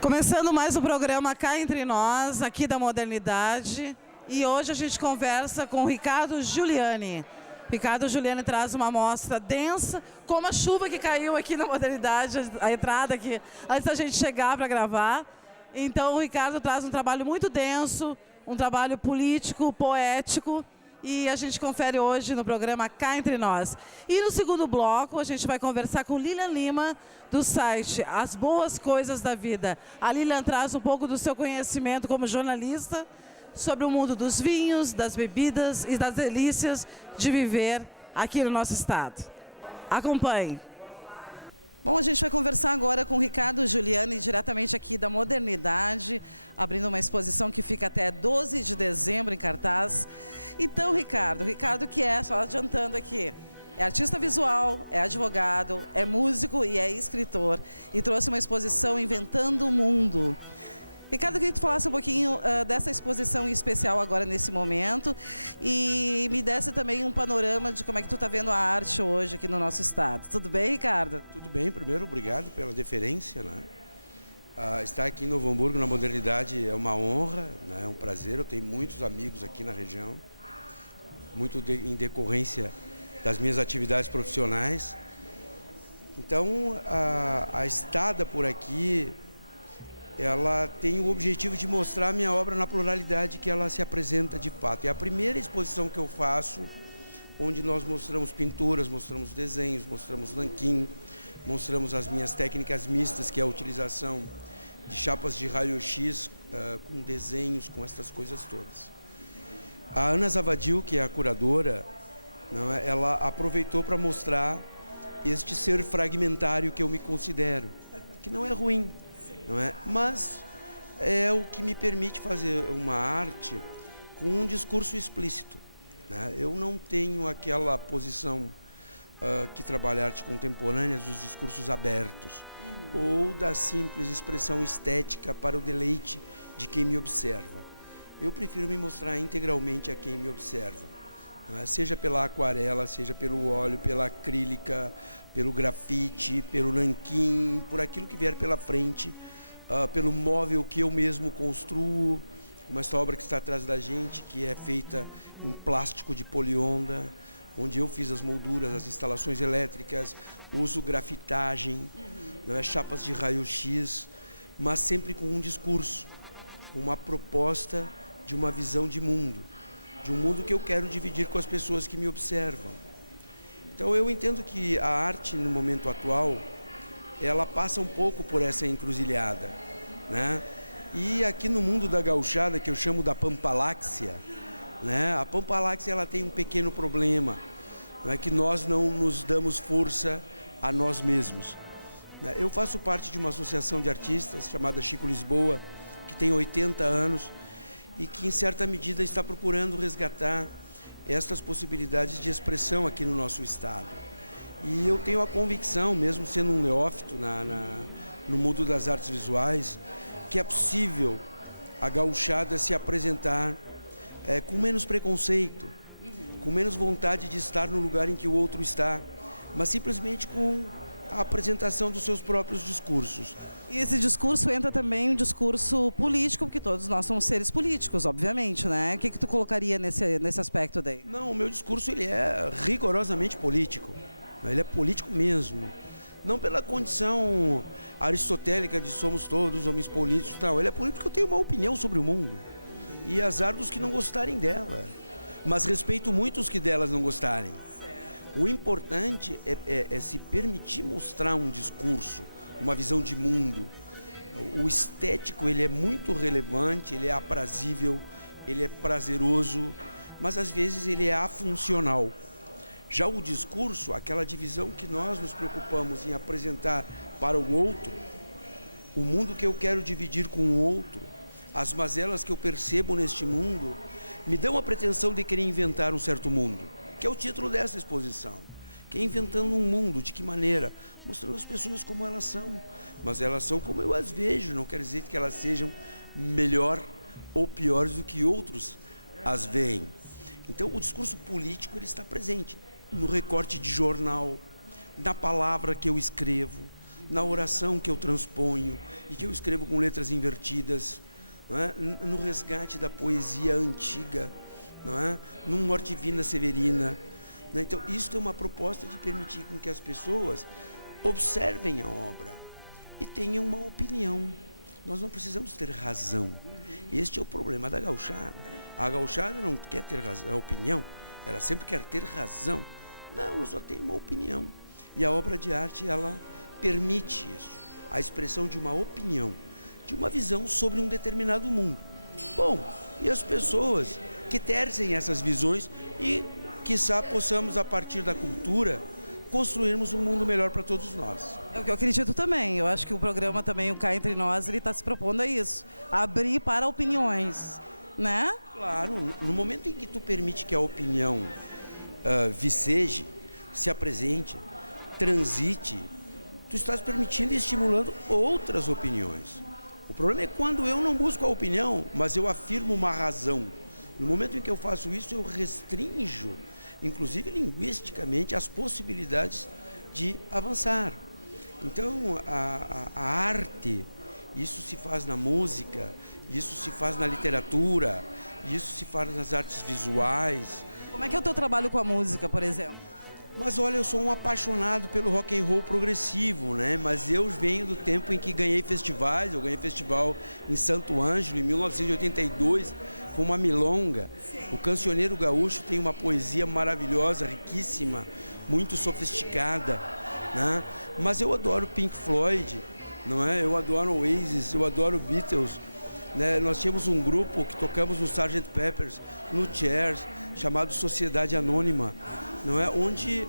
Começando mais um programa Cá Entre Nós, aqui da Modernidade, e hoje a gente conversa com o Ricardo Giuliani. Ricardo Giuliani traz uma amostra densa, como a chuva que caiu aqui na Modernidade, a entrada aqui, antes da gente chegar para gravar. Então o Ricardo traz um trabalho muito denso, um trabalho político, poético, e a gente confere hoje no programa Cá Entre Nós. E no segundo bloco a gente vai conversar com Lilian Lima, do site As Boas Coisas da Vida. A Lilian traz um pouco do seu conhecimento como jornalista sobre o mundo dos vinhos, das bebidas e das delícias de viver aqui no nosso estado. Acompanhe. Bom, a gente vai conversar agora com o Ricardo Giuliani, diretamente aqui da Modernidade, abrindo uma exposição que fica até 12 de dezembro em cartaz. Então, Ricardo que é, só adiantando aqui, é artista visual, é advogado, é músico e é escritor, e trouxe uma exposição Inventando o Mundo. Ricardo, eu queria que tu falasse um pouquinho dessa exposição em especial agora nesse momento e me desse também um panorama de como é que tu está vendo a arte hoje aqui no nosso estado. Tudo bem, Ricardo? Tudo bem. Primeiro, obrigado pela deferência, né? Estar aqui em Novo Hamburgo, na Modernidade, é uma honra, né? É um prazer. Eu tenho muitos amigos aqui na região, em decorrência das minhas atividades profissionais. Então, a estada por aqui, ela tem o objetivo de mostrar a minha obra na pluralidade que ela se apresenta de fato. É a primeira exposição que eu faço, onde nós mostramos pinturas, mostramos desenhos, mostramos nanquim, mostramos as minhas técnicas mistas, que é a utilização de chapas de raio-x com desenhos, com essas coisas todas. A Ana Zavadil, que é a curadora, ela aproveitou para mostrar este ser fragmentário que eu me considero, que não é ruim. Não é? Mas é o que me permite fazer uma arte com um discurso explícito, né? Eu não tenho aquela posição que trabalha arte contemporânea dos discursos abertos ou da simples expressão estética para o deleite de quem me observa. Eu prefiro me mostrar integralmente a quem me observa, não é? Seja pela aquarela, seja pelo óleo, pela acrílica, pelo grafite, pelo nanquim, por aquilo que vier pela frente, pelo móvel que eu mesmo construo, como esta obra que está atrás da gente, que é feita em plástico de polionda, onde eu fiz as molduras, as instalações elétricas, uso grafitagem, chapas de raio-x, mas sempre com um discurso, com uma proposta de uma visão de mundo que eu quero dividir com as pessoas que me observam. Então eu entendo que a arte, no momento atual, ela passa um pouco por essa encruzilhada, né? E aqui no mundo da gauchada, que eu chamo da pampaláxia, né? A pampaláxia, ela tem um pequeno problema, né? Que nós não nos damos força a nós mesmos, né? Eu faço parte de uma associação de artistas chamada Chico Lisboa, que tem 80 anos e que em certa medida está procurando resgatar estas possibilidades de expressão aqui no nosso estado. E eu tenho a convicção, mesmo sendo um neófito no mundo das artes visuais, que é possível a gauchada se apresentar com menos preconceito, com menos vontade de estar no lugar em que o outro está, mas simplesmente com a apresentação dos seus próprios discursos. E esse discurso entra também um discurso político, porque todos nós somos seres políticos, obviamente, né? O que tu colocaria nesse aspecto daí? Não, o meu discurso ele é rigorosamente político. Ele é político mesmo, não pela condição aristotélica de somos todos homens políticos, não. Ele é político porque eu tenho uma opinião sobre o mundo e azar dos que não gostarem dela, mas respeito muito os que delas não gostarem. O importante é se permitir mostrar um discurso, uma visão de mundo. O estético ele é muito relevante, ele é aprazível, ele é prazeroso, mas às vezes ele é afuncional. Já o discurso, aquela divisão que nós nos preocupamos em apresentar para o outro, o mundo que eu quero dividir com o outro, as mazelas que eu percebo neste mundo, me dão a pretensão de querer inventar um certo mundo, que é o título dessa exposição. Que é inventando um mundo, de que maneira? Mostrando as pessoas como elas são, mas elas são como eu as vejo, não quer dizer que elas sejam melhor ou piores do que outros as veem. Então o discurso político ele está presente no recorte de jornal, na palavra que eu escrevo, na oração que eu transponho e que eu escrevo com letras invertidas, não é? No resgate da poesia antiga, não é? Num Morte Divina Severina. Então, isso é uma proposta de permitir com que as pessoas observem a obra e tenham uma opinião. Nós não precisamos ter razão. Este é o problema da gauchada. A gauchada não quer ter razão, a opinião, ela sempre quer ter razão. Não, eu só tenho uma opinião. E a obra de arte, ela permite isso. A expressão de uma opinião, de uma visão sobre um determinado mundo. Bom, e as pessoas que tecem essas visões e quiçá possamos, a partir da cultura, construirmos um mundo melhor para todos nós. É o que eu acredito também. Eu acho que o programa também, o Cá Entre Nós, ele está se propondo a isso. Abrir para opiniões, né? Claro, no momento em que tu permite que a opinião viceje, se apresente, transite, tu estás permitindo e estimulando outras opiniões. O problema é quando eu não busco a opinião, mas eu afirmo uma razão. No momento em que eu faço isso, eu restringo, inclusive linguisticamente, as possibilidades de avançar. Então, a arte, isso se faz na música, isso se faz na literatura, isso se faz nas artes visuais. Como é que é o teu trabalho com a música, por exemplo? Mas olha, eu sou um apaixonado pelo rock and roll progressivo, né? Mas eu venho do tempo em que ganhei festivais. Eu ganhei festival em Santo Ângelo, em 1982, com uma milonga. O Cancioneiro Gaúcho tem uma poesia maravilhosa, riquíssima, muito sofisticada, né? Mas eu adoro Pink Floyd, não é? Eu adoro Oasis, eu adoro Beatles, né? Nós tínhamos um grupo que tocamos no Sgt. Pepper's, no Chairs, chamado Sociedade Anônima, não é? Onde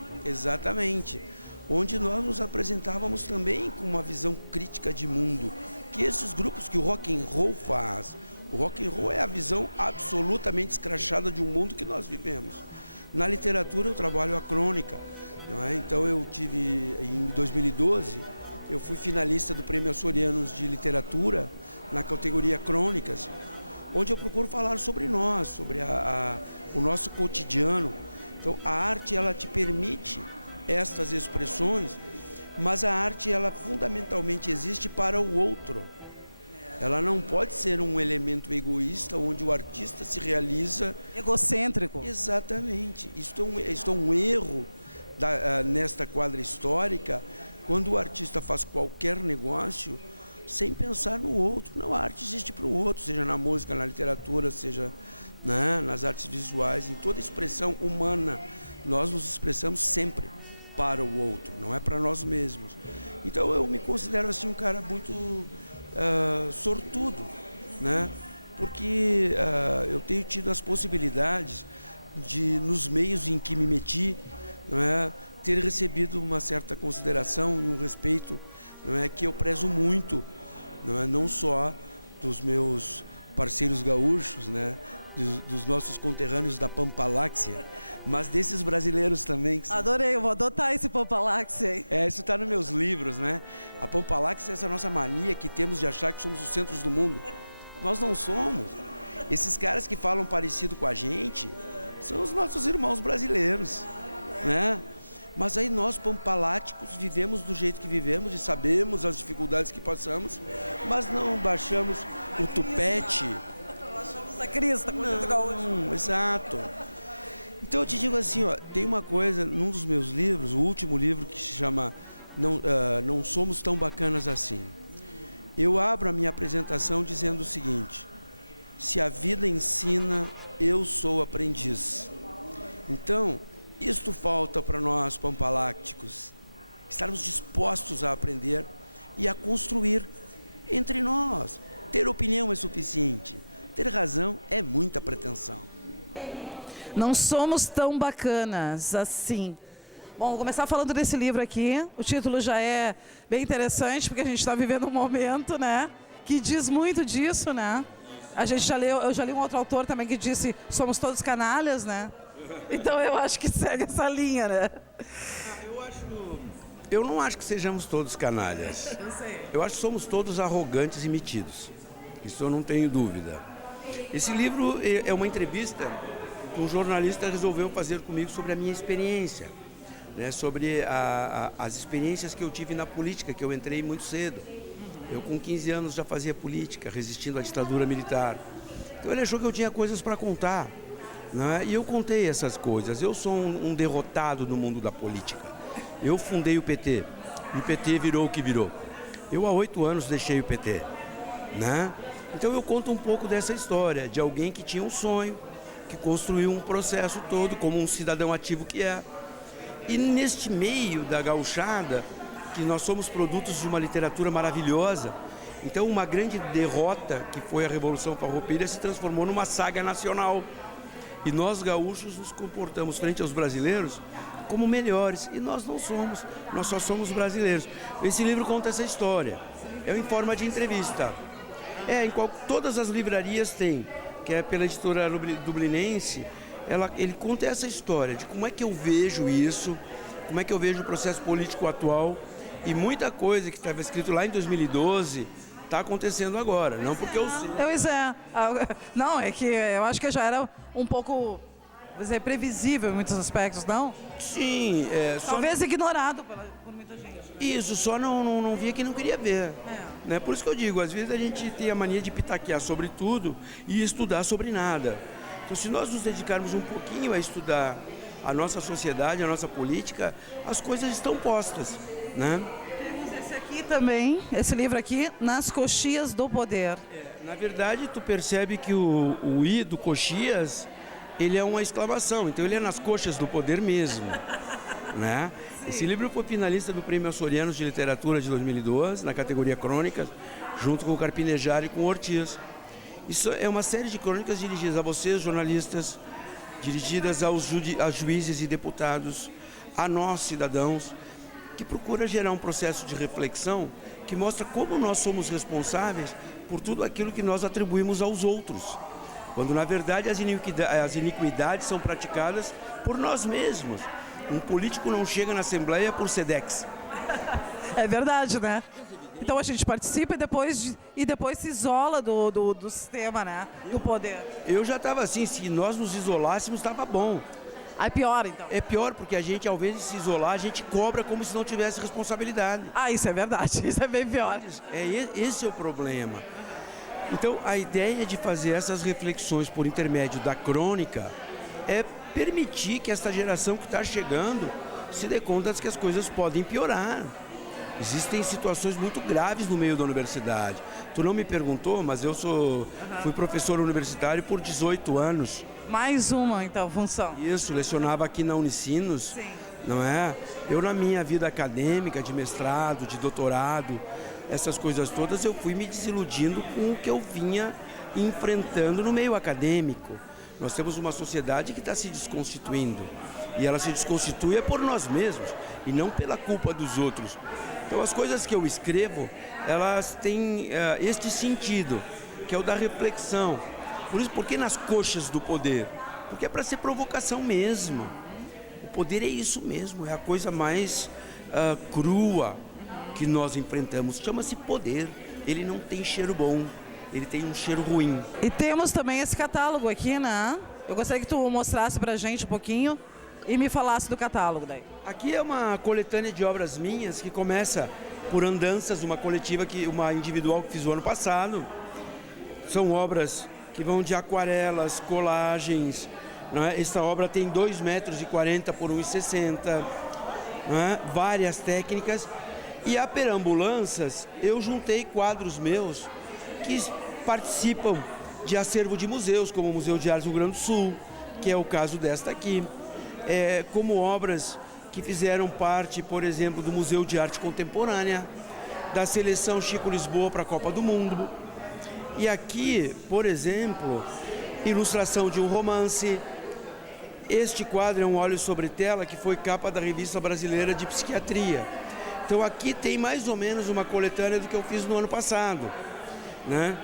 nós nos apresentávamos também com uma visão crítica de mundo, que esses grupos que o rock and roll faz. O rock and roll é a visão absolutamente escrachada de um mundo que nós vivemos. Na literatura eu trabalho a crônica, não é? Então eu tive, em 2012, eu fui finalista do Prêmio Açorianos de Literatura na categoria Crônicas, onde eu procuro falar sobre nós, sobre o nosso cotidiano. Então a arte, ela te permite estas expressões, mas a arte, ela fundamentalmente existe para o outro. Ela não pode ser um elemento egoísta, onde o artista se realiza... Egocêntrico. Exatamente. Isto é um erro nesta quadra histórica, quando o artista faz qualquer negócio sem pensar no outro. Não, a arte existe para o outro, seja na música, na literatura, seja, né, nas artes visuais, em toda expressão humana. Nós nos expressamos sempre para o outro, não é para nós mesmos. Então eu me considero assim um cara muito sortudo, né? Porque eu tenho tido as possibilidades de, nos meios em que me meti, não é, ter recebido uma certa consideração e um respeito, não é, que eu prezo muito, não é, não só dos meus parceiros gaúchos, né, dos nossos conterrâneos da Pampaláxia, mas desses brasileiros também. Adorei, eu vou adotar esse Pampaláxia aí. Isso está nos meus livros, né? A Pampaláxia é essa nossa mania que temos de achar que somos os centros do mundo. Nós não somos. Esses caras que falam parecido com a gente são os nossos irmãos brasileiros, né? Mas aí nós, pampaláticos, vivemos do jeito que vivemos e sabemos as dificuldades que passamos, mas não baixamos o tupete. A crista, não, exato. Então eu te digo assim, ó, tem uma coisa num dos meus livros, o último livro, que se chama Não Somos Tão Bacanas Assim. Eu abro a minha apresentação dizendo o seguinte: se a vida ensina, eu sou aprendiz. Então, isto falta para nós, pampalácticos, estarmos dispostos a aprender e a construir entre nós. Ter opinião é suficiente. Ter razão é muita pretensão. Não somos tão bacanas assim. Bom, vou começar falando desse livro aqui. O título já é bem interessante, porque a gente está vivendo um momento, né, que diz muito disso, né? A gente já leu, eu já li um outro autor também que disse somos todos canalhas, né? Então eu acho que segue essa linha, né? Eu não acho que sejamos todos canalhas. Eu acho que somos todos arrogantes e metidos. Isso eu não tenho dúvida. Esse livro é uma entrevista que um jornalista resolveu fazer comigo sobre a minha experiência, né, sobre as experiências que eu tive na política, que eu entrei muito cedo. Eu com 15 anos já fazia política, resistindo à ditadura militar. Então ele achou que eu tinha coisas para contar, né? E eu contei essas coisas. Eu sou um derrotado no mundo da política. Eu fundei o PT, e o PT virou o que virou. Eu há 8 anos deixei o PT, né? Então eu conto um pouco dessa história, de alguém que tinha um sonho, que construiu um processo todo, como um cidadão ativo que é. E neste meio da gauchada, que nós somos produtos de uma literatura maravilhosa, então uma grande derrota, que foi a Revolução Farroupilha, se transformou numa saga nacional. E nós gaúchos nos comportamos frente aos brasileiros como melhores, e nós não somos, nós só somos brasileiros. Esse livro conta essa história, é em forma de entrevista. Todas as livrarias tem, que é pela editora dublinense, ele conta essa história de como é que eu vejo isso, como é que eu vejo o processo político atual, e muita coisa que estava escrito lá em 2012 está acontecendo agora, não porque eu sei. Não, é que eu acho que já era um pouco, vou dizer, previsível em muitos aspectos, não? Sim. Talvez ignorado por muita gente. Isso, só não via quem não queria ver. Né? Por isso que eu digo, às vezes a gente tem a mania de pitaquear sobre tudo e estudar sobre nada. Então, se nós nos dedicarmos um pouquinho a estudar a nossa sociedade, a nossa política, as coisas estão postas, né? Temos esse aqui também, esse livro aqui, Nas Coxias do Poder. Na verdade, tu percebe que o I do Coxias, ele é uma exclamação, então ele é nas coxas do poder mesmo, né? Esse livro foi finalista do Prêmio Açorianos de Literatura de 2012, na categoria Crônicas, junto com o Carpinejar e com o Ortiz. Isso é uma série de crônicas dirigidas a vocês, jornalistas, dirigidas a juízes e deputados, a nós, cidadãos, que procura gerar um processo de reflexão que mostra como nós somos responsáveis por tudo aquilo que nós atribuímos aos outros, quando na verdade as iniquidades são praticadas por nós mesmos. Um político não chega na Assembleia por SEDEX. É verdade, né? Então a gente participa e depois se isola do sistema, né? Do poder. Eu já estava assim, se nós nos isolássemos, estava bom. Aí pior, então. É pior porque a gente, ao invés de se isolar, a gente cobra como se não tivesse responsabilidade. Isso é verdade, isso é bem pior. Esse é o problema. Então, a ideia de fazer essas reflexões por intermédio da crônica é permitir que essa geração que está chegando se dê conta de que as coisas podem piorar. Existem situações muito graves no meio da universidade. Tu não me perguntou, mas eu fui professor universitário por 18 anos. Mais uma, então, função. Isso, lecionava aqui na Unicinos. Sim. Não é? Eu, na minha vida acadêmica, de mestrado, de doutorado, essas coisas todas, eu fui me desiludindo com o que eu vinha enfrentando no meio acadêmico. Nós temos uma sociedade que está se desconstituindo. E ela se desconstitui por nós mesmos e não pela culpa dos outros. Então, as coisas que eu escrevo, elas têm este sentido, que é o da reflexão. Por isso, por que nas coxas do poder? Porque é para ser provocação mesmo. O poder é isso mesmo, é a coisa mais crua que nós enfrentamos. Chama-se poder. Ele não tem cheiro bom, ele tem um cheiro ruim. E temos também esse catálogo aqui, né? Eu gostaria que tu mostrasse pra gente um pouquinho e me falasse do catálogo daí. Aqui é uma coletânea de obras minhas que começa por andanças, uma coletiva, uma individual que fiz o ano passado. São obras que vão de aquarelas, colagens. Né? Esta obra tem 2,40 metros por 1,60 m, né? Várias técnicas. E a perambulâncias, eu juntei quadros meus que participam de acervo de museus, como o Museu de Arte do Rio Grande do Sul, que é o caso desta aqui. Como obras que fizeram parte, por exemplo, do Museu de Arte Contemporânea, da seleção Chico Lisboa para a Copa do Mundo. E aqui, por exemplo, ilustração de um romance, Este quadro é um óleo sobre tela que foi capa da Revista Brasileira de Psiquiatria. Então aqui tem mais ou menos uma coletânea do que eu fiz no ano passado, né?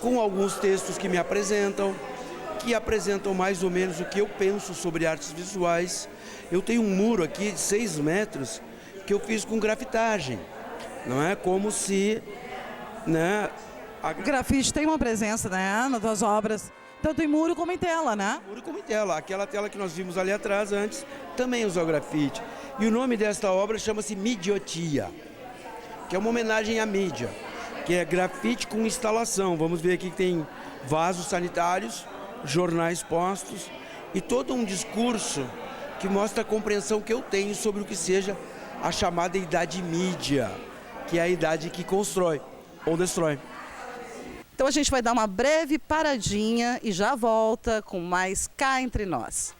Com alguns textos que me apresentam, que apresentam mais ou menos o que eu penso sobre artes visuais. Eu tenho um muro aqui de 6 metros que eu fiz com grafitagem, não é? Como se, né? O grafite tem uma presença, né, nas tuas obras, tanto em muro como em tela, né? Muro como em tela. Aquela tela que nós vimos ali atrás antes também usou grafite. E o nome desta obra chama-se Midiotia, que é uma homenagem à mídia, que é grafite com instalação. Vamos ver aqui que tem vasos sanitários, jornais postos e todo um discurso que mostra a compreensão que eu tenho sobre o que seja a chamada idade mídia, que é a idade que constrói ou destrói. Então a gente vai dar uma breve paradinha e já volta com mais Cá Entre Nós.